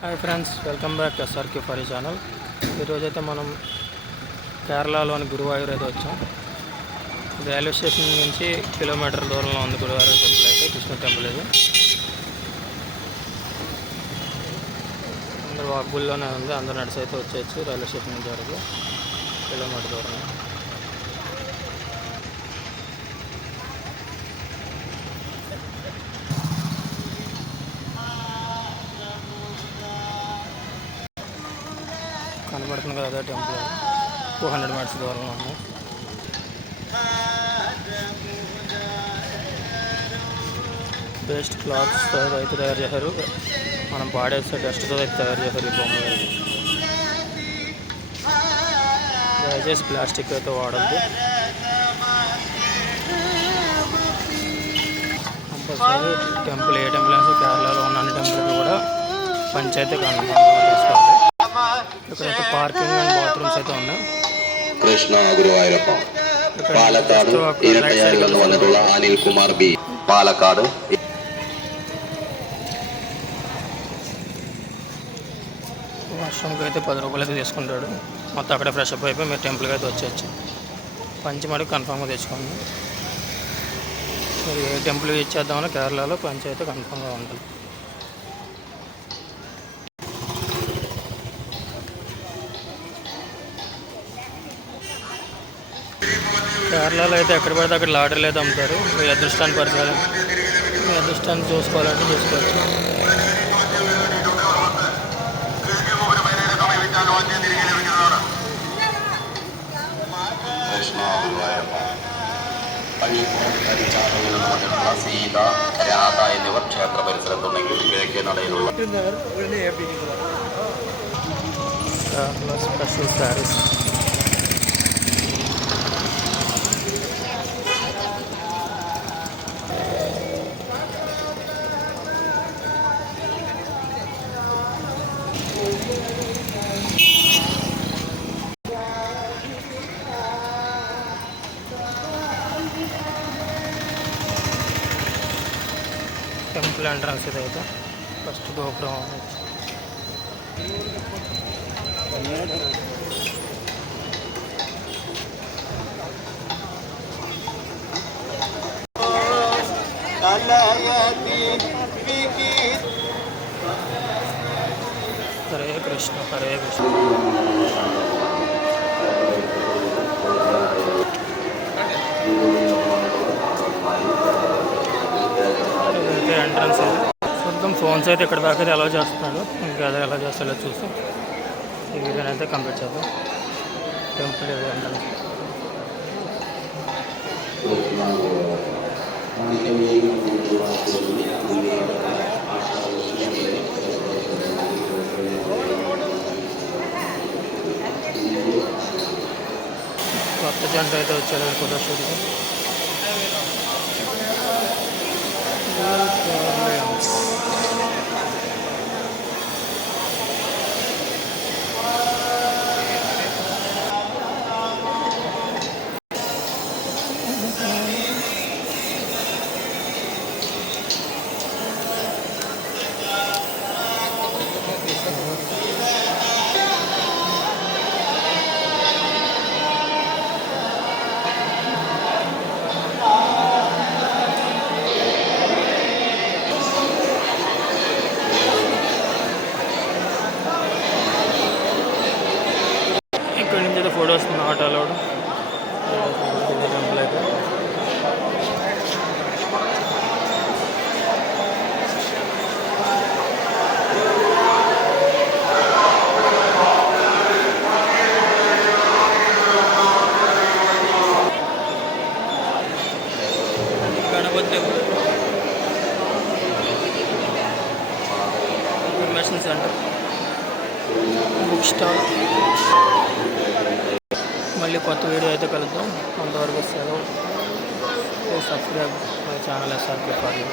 Hi friends, welcome back to SRK ఫరీ ఛానల్. ఈరోజైతే మనం కేరళలోని గురువాయూర్ అయితే వచ్చాం. రైల్వే స్టేషన్ నుంచి కిలోమీటర్ దూరంలో ఉంది గురువాయూర్ టెంపుల్ అయితే, కృష్ణ టెంపుల్ ఇది. అందరూ వాక్బుల్లోనే ఉంది, అందరూ నడిచి అయితే వచ్చేయచ్చు రైల్వే స్టేషన్ నుంచి వరకు కిలోమీటర్ దూరంలో. కనబడుతుంది కదా అదే టెంపుల్, 200 మీటర్స్ దూరంలో ఉంది. బెస్ట్ క్లాత్స్తో అయితే తయారు చేశారు, మనం పాడేస్తే డస్ట్తో అయితే తయారు చేశారు ఈ బొమ్మలు. దయచేసి ప్లాస్టిక్ అయితే వాడద్దు. కంపల్సరీ టెంపుల్, ఏ టెంపుల్ అయినా కేరళలో ఉన్న అన్ని టెంపుల్కి కూడా పంచాయతీ తీసుకోవాలి. ఇక్కడైతే పార్కింగ్ అండ్ బాత్రూమ్స్ అయితే ఉన్నాయి. കൃഷ്ണ ഗുരുവായൂരപ്പ പാലക്കാട് ഇരട്ടയാറിൽ നിന്ന് വന്നിട്ടുള്ള അനിൽ കുമാർ ബി പാലക്കാട്. వాష్రూమ్కి అయితే 10 రూపాయలు అయితే తీసుకుంటాడు. మొత్తం అక్కడే ఫ్రెష్ అప్ అయిపోయి మీరు టెంపుల్కి అయితే వచ్చేయచ్చు. పంచి మటుకు కన్ఫామ్గా తెచ్చుకోండి. మీరు ఏ టెంపుల్ ఇచ్చేద్దామని కేరళలో పంచి అయితే కన్ఫామ్గా ఉంటుంది. కేరళలో అయితే ఎక్కడ పడితే అక్కడ లాటరీలు అయితే అమ్ముతారు. మీ అదృష్టాన్ని పరిచాలి, మీ అదృష్టాన్ని చూసుకోవాలంటే చూసుకోవచ్చు. കൃഷ്ണ ഗുരുവായൂരപ്പ സീത രാധ എന്നിവർ ക്ഷേത്ര പരിസരത്തുണ്ടെങ്കിൽ കിഴക്കേ നടയിലുള്ള స్పెషల్ శారీస్. టెంపుల్ ఎంట్రన్స్ ఇదైతే ఫస్ట్ గోపురం. హరే కృష్ణ హరే కృష్ణ. ఇదైతే ఎంట్రన్స్. చూద్దాం, ఫోన్స్ అయితే ఇక్కడ దాకా అయితే అలౌ చేస్తున్నాడు. ఇంకా అదే ఎలా చేస్తాడో చూసి ఈ వీడియోని అయితే కంప్లీట్ చేద్దాం. Temple entrance. కొత్త జంట అయితే వచ్చారు ఫోటోషూట్కి. ఇక్కడ నుంచి అయితే ఫోటో వస్తుంది ఆటోలో. టెంపుల్ అయితే Ganapati temple, information centre, book stall. మళ్ళీ కొత్త వీడియో అయితే కలుద్దాం. అంతవరకు సెలవు. Subscribe my channel SRK for you.